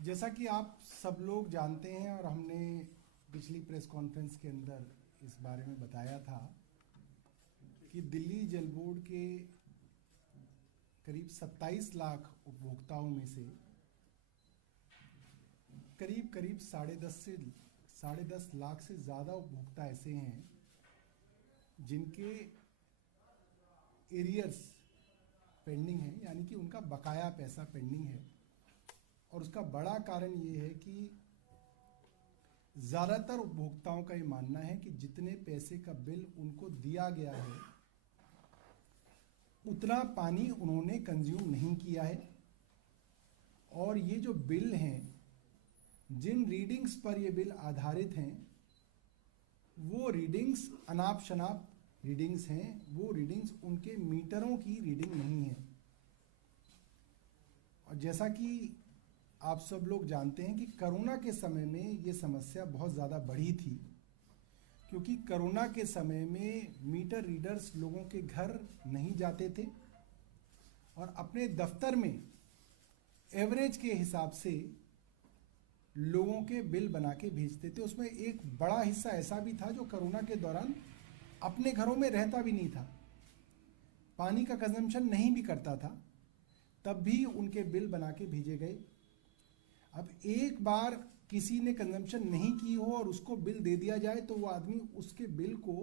जैसा कि आप सब लोग जानते हैं और हमने पिछली प्रेस कॉन्फ्रेंस के अंदर इस बारे में बताया था कि दिल्ली जल बोर्ड के करीब 27 लाख उपभोक्ताओं में से करीब साढ़े दस लाख से ज़्यादा उपभोक्ता ऐसे हैं जिनके एरियर्स पेंडिंग है, यानी कि उनका बकाया पैसा पेंडिंग है। और उसका बड़ा कारण ये है कि ज़्यादातर उपभोक्ताओं का ये मानना है कि जितने पैसे का बिल उनको दिया गया है उतना पानी उन्होंने कंज्यूम नहीं किया है। और ये जो बिल हैं, जिन रीडिंग्स पर ये बिल आधारित हैं, वो रीडिंग्स अनाप शनाप रीडिंग्स हैं। वो रीडिंग्स उनके मीटरों की रीडिंग नहीं है। और जैसा कि आप सब लोग जानते हैं कि कोरोना के समय में ये समस्या बहुत ज़्यादा बढ़ी थी, क्योंकि कोरोना के समय में मीटर रीडर्स लोगों के घर नहीं जाते थे और अपने दफ्तर में एवरेज के हिसाब से लोगों के बिल बना के भेजते थे। उसमें एक बड़ा हिस्सा ऐसा भी था जो कोरोना के दौरान अपने घरों में रहता भी नहीं था, पानी का कंजम्पशन नहीं भी करता था, तब भी उनके बिल बना के भेजे गए। अब एक बार किसी ने कंजम्पशन नहीं की हो और उसको बिल दे दिया जाए तो वो आदमी उसके बिल को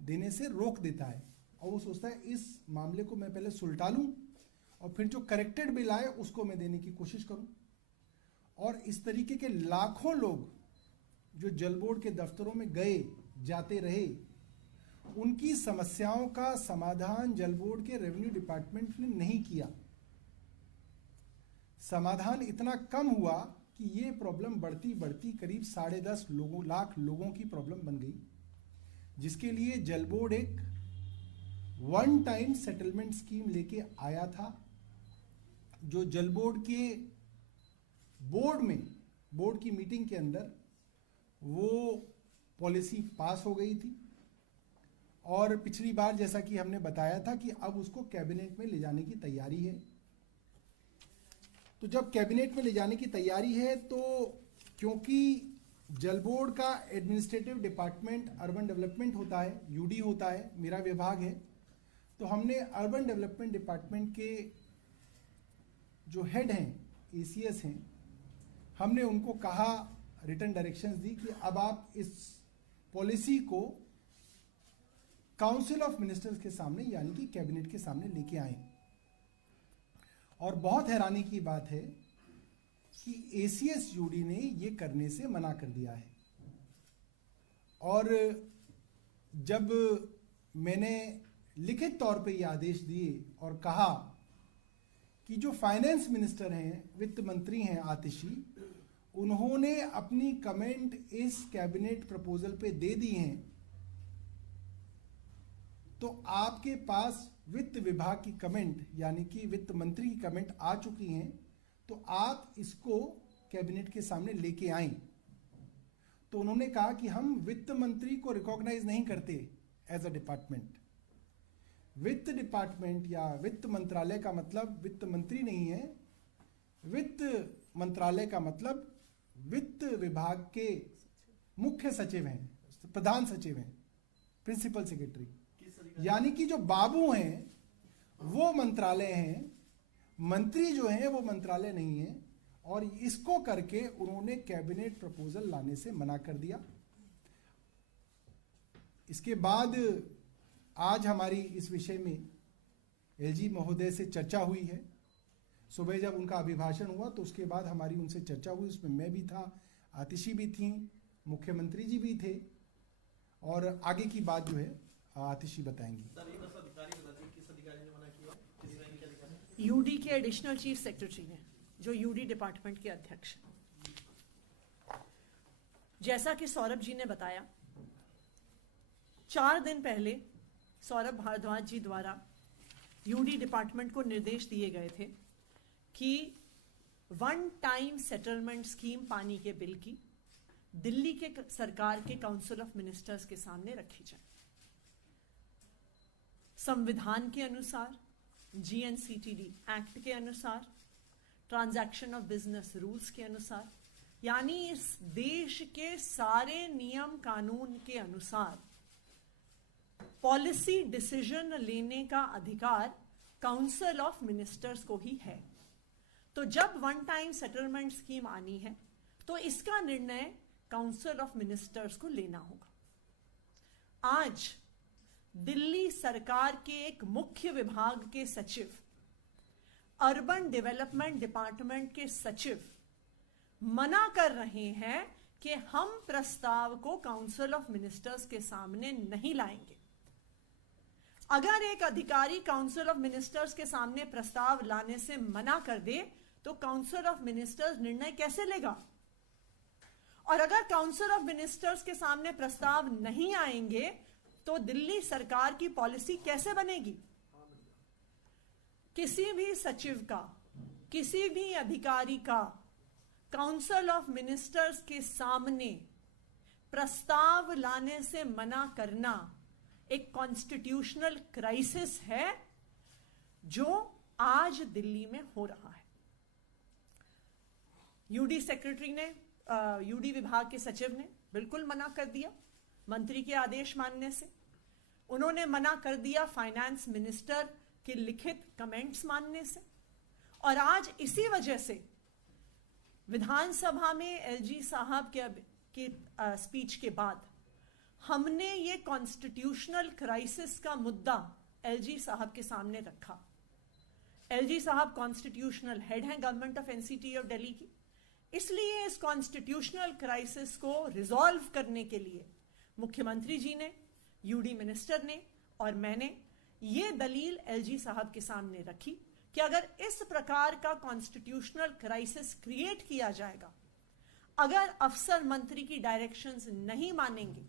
देने से रोक देता है और वो सोचता है इस मामले को मैं पहले सुलटा लूं और फिर जो करेक्टेड बिल आए उसको मैं देने की कोशिश करूं। और इस तरीके के लाखों लोग जो जल बोर्ड के दफ्तरों में गए जाते रहे, उनकी समस्याओं का समाधान जल बोर्ड के रेवेन्यू डिपार्टमेंट ने नहीं किया। समाधान इतना कम हुआ कि ये प्रॉब्लम बढ़ती बढ़ती करीब 10.5 लाख लोगों की प्रॉब्लम बन गई, जिसके लिए जल बोर्ड एक वन टाइम सेटलमेंट स्कीम लेके आया था। जो जल बोर्ड के बोर्ड की मीटिंग के अंदर वो पॉलिसी पास हो गई थी। और पिछली बार जैसा कि हमने बताया था कि अब उसको कैबिनेट में ले जाने की तैयारी है। तो जब कैबिनेट में ले जाने की तैयारी है तो क्योंकि जल बोर्ड का एडमिनिस्ट्रेटिव डिपार्टमेंट अर्बन डेवलपमेंट होता है, यूडी होता है, मेरा विभाग है, तो हमने अर्बन डेवलपमेंट डिपार्टमेंट के जो हेड हैं, एसीएस हैं, हमने उनको कहा, रिटन डायरेक्शंस दी कि अब आप इस पॉलिसी को काउंसिल ऑफ मिनिस्टर्स के सामने यानी कि कैबिनेट के सामने लेके आए। और बहुत हैरानी की बात है कि एसीएस यूडी ने ये करने से मना कर दिया है। और जब मैंने लिखित तौर पे ये आदेश दिए और कहा कि जो फाइनेंस मिनिस्टर हैं, वित्त मंत्री हैं आतिशी, उन्होंने अपनी कमेंट इस कैबिनेट प्रपोजल पे दे दी हैं, तो आपके पास वित्त विभाग की कमेंट यानी कि वित्त मंत्री की कमेंट आ चुकी हैं, तो आप इसको कैबिनेट के सामने लेके आए। तो उन्होंने कहा कि हम वित्त मंत्री को रिकॉग्नाइज नहीं करते एज अ डिपार्टमेंट। वित्त डिपार्टमेंट या वित्त मंत्रालय का मतलब वित्त मंत्री नहीं है। वित्त मंत्रालय का मतलब वित्त विभाग के मुख्य सचिव हैं, प्रधान सचिव हैं, प्रिंसिपल सेक्रेटरी, यानी कि जो बाबू हैं वो मंत्रालय हैं, मंत्री जो हैं वो मंत्रालय नहीं है। और इसको करके उन्होंने कैबिनेट प्रपोजल लाने से मना कर दिया। इसके बाद आज हमारी इस विषय में एलजी महोदय से चर्चा हुई है। सुबह जब उनका अभिभाषण हुआ तो उसके बाद हमारी उनसे चर्चा हुई, उसमें मैं भी था, आतिशी भी थी, मुख्यमंत्री जी भी थे। और आगे की बात जो है आतिशी बताएंगी। यूडी के एडिशनल चीफ सेक्रेटरी ने, जो यूडी डिपार्टमेंट के अध्यक्ष। जैसा कि सौरभ जी ने बताया, 4 दिन पहले सौरभ भारद्वाज जी द्वारा यूडी डिपार्टमेंट को निर्देश दिए गए थे कि वन टाइम सेटलमेंट स्कीम पानी के बिल की दिल्ली के सरकार के काउंसिल ऑफ मिनिस्टर्स के सामने रखी जाए। संविधान के अनुसार, जीएनसीटीडी एक्ट के अनुसार, ट्रांजैक्शन ऑफ बिजनेस रूल्स के अनुसार, यानी इस देश के सारे नियम कानून के अनुसार पॉलिसी डिसीजन लेने का अधिकार काउंसिल ऑफ मिनिस्टर्स को ही है। तो जब वन टाइम सेटलमेंट स्कीम आनी है तो इसका निर्णय काउंसिल ऑफ मिनिस्टर्स को लेना होगा। आज दिल्ली सरकार के एक मुख्य विभाग के सचिव, अर्बन डेवलपमेंट डिपार्टमेंट के सचिव मना कर रहे हैं कि हम प्रस्ताव को काउंसिल ऑफ मिनिस्टर्स के सामने नहीं लाएंगे। अगर एक अधिकारी काउंसिल ऑफ मिनिस्टर्स के सामने प्रस्ताव लाने से मना कर दे तो काउंसिल ऑफ मिनिस्टर्स निर्णय कैसे लेगा? और अगर काउंसिल ऑफ मिनिस्टर्स के सामने प्रस्ताव नहीं आएंगे तो दिल्ली सरकार की पॉलिसी कैसे बनेगी? किसी भी सचिव का, किसी भी अधिकारी का काउंसिल ऑफ मिनिस्टर्स के सामने प्रस्ताव लाने से मना करना एक कॉन्स्टिट्यूशनल क्राइसिस है जो आज दिल्ली में हो रहा है। यूडी सेक्रेटरी ने, यूडी विभाग के सचिव ने बिल्कुल मना कर दिया मंत्री के आदेश मानने से। उन्होंने मना कर दिया फाइनेंस मिनिस्टर के लिखित कमेंट्स मानने से। और आज इसी वजह से विधानसभा में एलजी साहब के स्पीच के बाद हमने ये कॉन्स्टिट्यूशनल क्राइसिस का मुद्दा एलजी साहब के सामने रखा। एलजी साहब कॉन्स्टिट्यूशनल हेड हैं government of NCT of Delhi की, इसलिए इस कॉन्स्टिट्यूशनल क्राइसिस को रिजॉल्व करने के लिए मुख्यमंत्री जी ने, यूडी मिनिस्टर ने और मैंने ये दलील एलजी साहब के सामने रखी कि अगर इस प्रकार का कॉन्स्टिट्यूशनल क्राइसिस क्रिएट किया जाएगा, अगर अफसर मंत्री की डायरेक्शंस नहीं मानेंगे,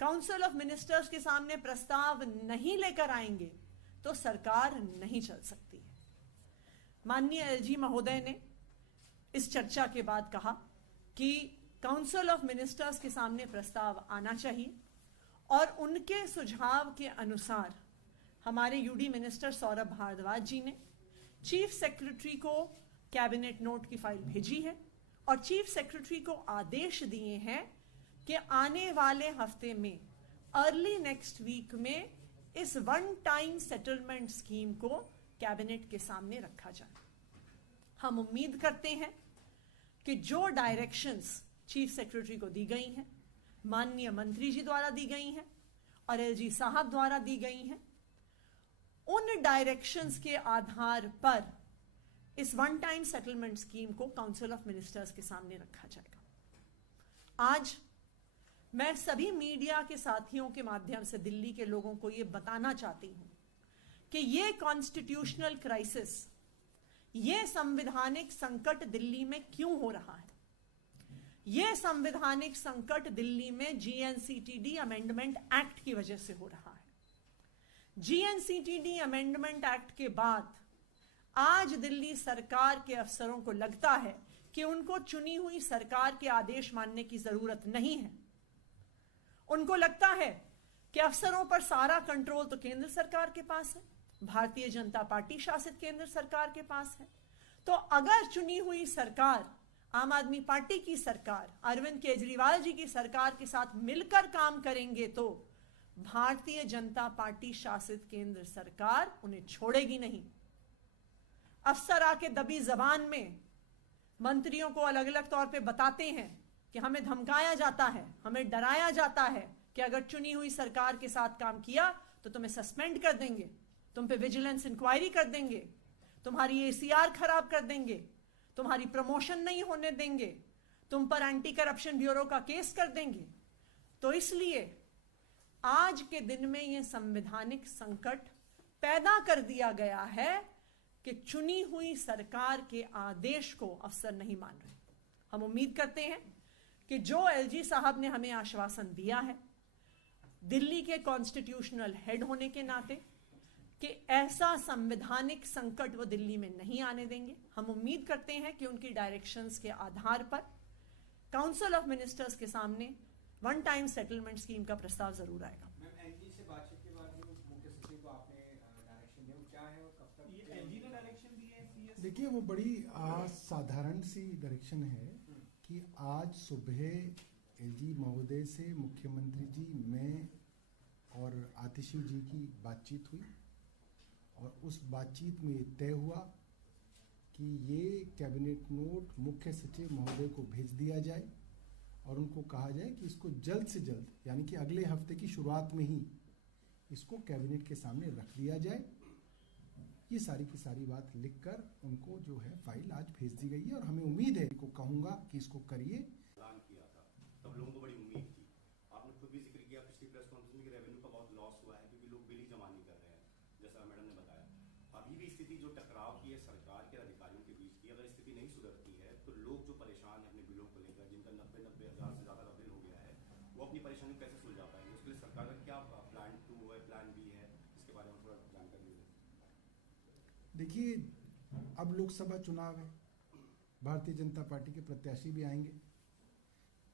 काउंसिल ऑफ मिनिस्टर्स के सामने प्रस्ताव नहीं लेकर आएंगे, तो सरकार नहीं चल सकती है। माननीय एलजी महोदय ने इस चर्चा के बाद कहा कि काउंसिल ऑफ मिनिस्टर्स के सामने प्रस्ताव आना चाहिए और उनके सुझाव के अनुसार हमारे यूडी मिनिस्टर सौरभ भारद्वाज जी ने चीफ सेक्रेटरी को कैबिनेट नोट की फाइल भेजी है और चीफ सेक्रेटरी को आदेश दिए हैं कि आने वाले हफ्ते में, अर्ली नेक्स्ट वीक में इस वन टाइम सेटलमेंट स्कीम को कैबिनेट के सामने रखा जाए। हम उम्मीद करते हैं कि जो डायरेक्शंस चीफ सेक्रेटरी को दी गई हैं, माननीय मंत्री जी द्वारा दी गई हैं और एलजी साहब द्वारा दी गई हैं, उन डायरेक्शंस के आधार पर इस वन टाइम सेटलमेंट स्कीम को काउंसिल ऑफ मिनिस्टर्स के सामने रखा जाएगा। आज मैं सभी मीडिया के साथियों के माध्यम से दिल्ली के लोगों को यह बताना चाहती हूं कि यह कॉन्स्टिट्यूशनल क्राइसिस, यह संवैधानिक संकट दिल्ली में क्यों हो रहा है? यह संवैधानिक संकट दिल्ली में जीएनसीटीडी अमेंडमेंट एक्ट की वजह से हो रहा है। जीएनसीटीडी अमेंडमेंट एक्ट के बाद आज दिल्ली सरकार के अफसरों को लगता है कि उनको चुनी हुई सरकार के आदेश मानने की जरूरत नहीं है। उनको लगता है कि अफसरों पर सारा कंट्रोल तो केंद्र सरकार के पास है, भारतीय जनता पार्टी शासित केंद्र सरकार के पास है। तो अगर चुनी हुई सरकार, आम आदमी पार्टी की सरकार, अरविंद केजरीवाल जी की सरकार के साथ मिलकर काम करेंगे तो भारतीय जनता पार्टी शासित केंद्र सरकार उन्हें छोड़ेगी नहीं। अफसर आके दबी जबान में मंत्रियों को अलग अलग तौर पे बताते हैं कि हमें धमकाया जाता है, हमें डराया जाता है कि अगर चुनी हुई सरकार के साथ काम किया तो तुम्हें सस्पेंड कर देंगे, तुम पे विजिलेंस इंक्वायरी कर देंगे, तुम्हारी एसीआर खराब कर देंगे, तुम्हारी प्रमोशन नहीं होने देंगे, तुम पर एंटी करप्शन ब्यूरो का केस कर देंगे। तो इसलिए आज के दिन में यह संवैधानिक संकट पैदा कर दिया गया है कि चुनी हुई सरकार के आदेश को अफसर नहीं मान रहे। हम उम्मीद करते हैं कि जो एलजी साहब ने हमें आश्वासन दिया है दिल्ली के कॉन्स्टिट्यूशनल हेड होने के नाते कि ऐसा संवैधानिक संकट वो दिल्ली में नहीं आने देंगे। हम उम्मीद करते हैं कि उनकी डायरेक्शंस के आधार पर काउंसिल ऑफ मिनिस्टर्स के सामने वन टाइम सेटलमेंट स्कीम का प्रस्ताव जरूर आएगा। मैम, एलजी से बातचीत के बाद जो मुख्य सचिव को आपने डायरेक्शन दिया, क्या है और कब तक? ये एलजी ने डायरेक्शन दी है, सीएस देखिए वो बड़ी साधारण सी डायरेक्शन है कि आज सुबह एलजी महोदय से मुख्यमंत्री जी, मैं और आतिशी जी की बातचीत हुई और उस बातचीत में ये तय हुआ कि ये कैबिनेट नोट मुख्य सचिव महोदय को भेज दिया जाए और उनको कहा जाए कि इसको जल्द से जल्द, यानी कि अगले हफ्ते की शुरुआत में ही इसको कैबिनेट के सामने रख दिया जाए। ये सारी की सारी बात लिखकर उनको जो है फाइल आज भेज दी गई है और हमें उम्मीद है को कहूँगा कि इसको करिए। ऐलान किया था तब लोगों को बड़ी उम्मीद थी। आपने खुद भी जिक्र किया पिछली प्रेस कॉन्फ्रेंस में कि रेवेन्यू का बहुत लॉस हुआ है क्योंकि लोग बिल ही जमा नहीं कर रहे हैं, जैसा मैडम ने बताया। अभी भी स्थिति जो टकराव की है सरकार के अधिकारियों के बीच की, अगर स्थिति नहीं सुधरती है तो लोग जो परेशान है अपने बिलों को लेकर, जिनका 90-90 हज़ार से ज़्यादा का बिल हो गया है, वो अपनी परेशानी को कैसे सुलझा पाएंगे? उसके लिए सरकार का क्या प्लान 2 है, प्लान बी है, इसके बारे में थोड़ा जानकारी दें। देखिए, अब लोकसभा चुनाव है, भारतीय जनता पार्टी के प्रत्याशी भी आएंगे।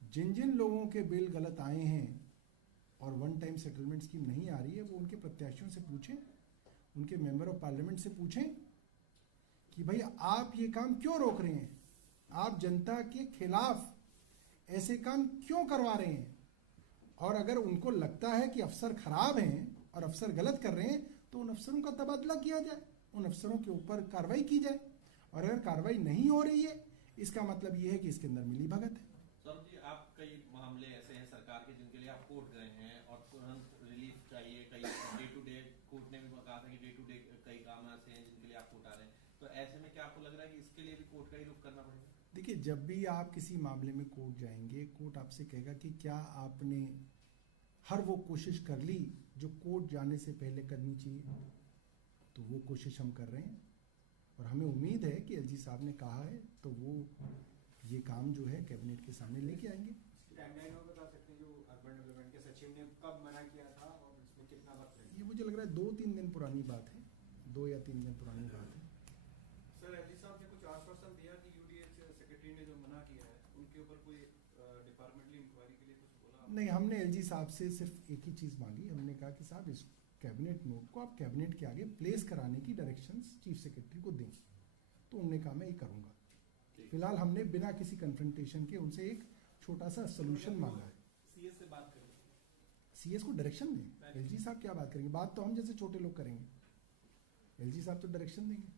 जिन जिन लोगों के बिल गलत आए हैं और वन टाइम सेटलमेंट स्कीम नहीं आ रही है, वो उनके प्रत्याशियों से पूछें, उनके मेंबर ऑफ पार्लियामेंट से पूछें कि भाई आप ये काम क्यों रोक रहे हैं, आप जनता के खिलाफ ऐसे काम क्यों करवा रहे हैं। और अगर उनको लगता है कि अफसर खराब हैं और अफसर गलत कर रहे हैं तो उन अफसरों का तबादला किया जाए, उन अफसरों के ऊपर कार्रवाई की जाए। और अगर कार्रवाई नहीं हो रही है, इसका मतलब ये है कि इसके अंदर मिली भगत है। सर जी, आप कई मामले ऐसे हैं सरकार के जिनके लिए आप कोर्ट गए हैं और तुरंत रिलीफ चाहिए, कई डे टू डे कोर्ट ने भी कहा था कि डे टू डे कई काम ऐसे हैं जिनके लिए आप कोर्ट आ रहे हैं, तो ऐसे में क्या आपको लग रहा है कि इसके लिए भी कोर्ट का ही रुख करना पड़ेगा? देखिए, जब भी आप किसी मामले में कोर्ट जाएंगे, कोर्ट आपसे कहेगा कि क्या आपने हर वो कोशिश कर ली जो कोर्ट जाने से पहले करनी चाहिए, तो वो कोशिश हम कर रहे हैं और हमें उम्मीद है कि एलजी साहब ने कहा है तो वो ये काम जो है कैबिनेट के सामने लेके आएंगे। टाइमलाइन बता सकते हैं जो अर्बन डेवलपमेंट के सचिव ने कब मना किया था और इसमें कितना वक्त लगेगा? ये मुझे लग रहा है 2-3 दिन पुरानी बात है, 2 या 3 दिन पुरानी बात है। सर, एलजी साहब ने कुछ आश्वासन दिया कि यूडीएच सेक्रेटरी ने जो मना किया है उनके ऊपर कोई डिपार्टमेंटल इंक्वायरी के लिए कुछ बोला? नहीं, हमने एलजी साहब से सिर्फ एक ही चीज़ मांगी। हमने कहा कि साहब इस कैबिनेट नोट को आप कैबिनेट के आगे प्लेस कराने की डायरेक्शंस चीफ सेक्रेटरी को दें, तो उन्होंने कहा मैं ये करूँगा। फिलहाल हमने बिना किसी कन्फ्रंटेशन के उनसे एक छोटा सा सोल्यूशन मांगा है। सीएस से बात करें, सीएस को डायरेक्शन दें। एलजी साहब क्या बात करेंगे, बात तो हम जैसे छोटे लोग करेंगे, एलजी साहब तो डायरेक्शन देंगे।